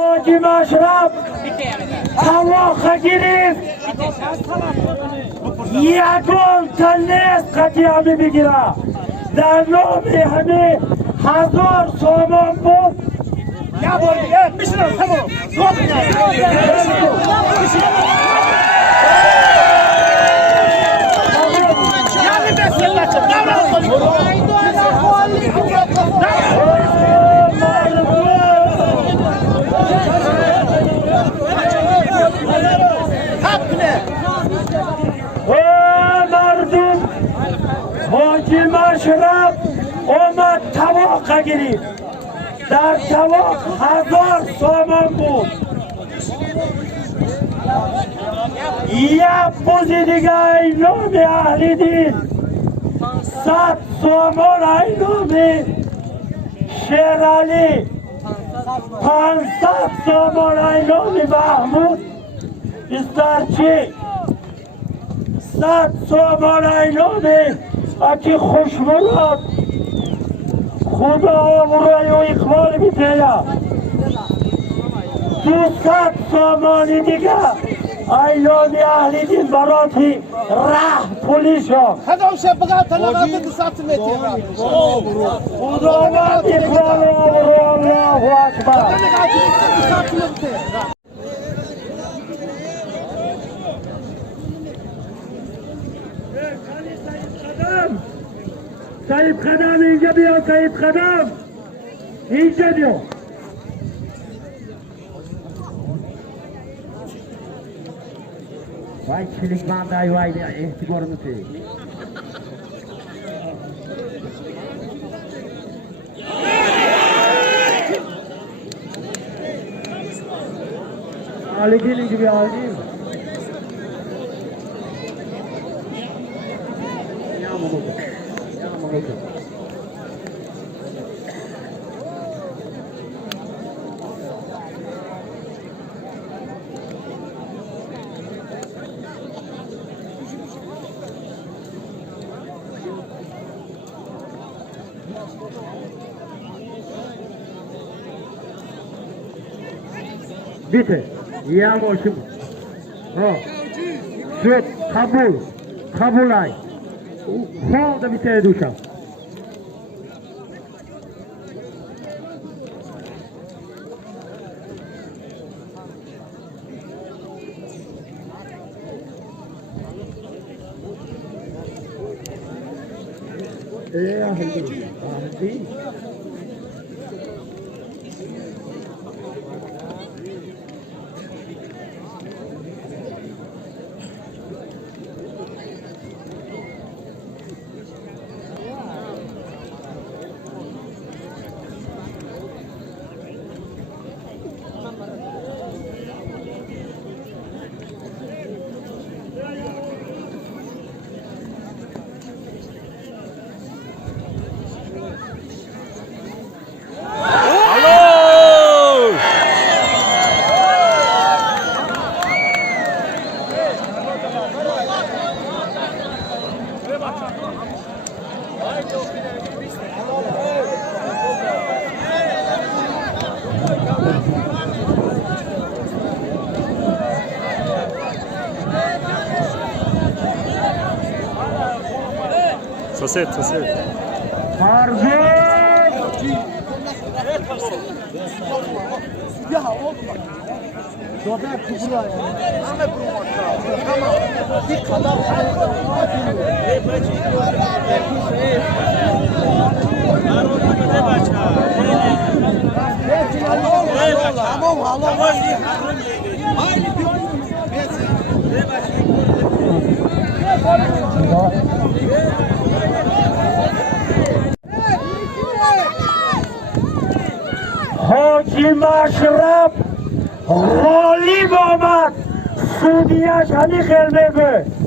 خوچی مشرب طواق گرفت یکم تا نصف قطعه بگیره در نام همه 1000 سامان بود یا باری میشنم تمام خوچی مشرب اومد طواق گرفت در طواق 1000 سامان بود یک بوز دیگه اینام اهل دین 100 سامان اینام شیرالی 500 سامان اینام محمود استرچی 100 سامان اینام اکی خوشمراد خدا آورای و اقبال بیتیه 200 سامانی دیگه ایلانی اهلی دین براتی ره پولی شد خدا شب بقید تلقات 200 متر خدا آمد اقبال آورو الله اکبر سعید قدم اینجا بیا سعید قدم اینجا بیا وای چلیک بندای وای احتیبار میتی آلیگی اینجا بیا آلیگی یا ممکن بیته یا باشیم شد قبول ای خواهد بیته دوشم ahli Sosed. خوچی مشرب غالب آمد سودیش همی خیلی بگه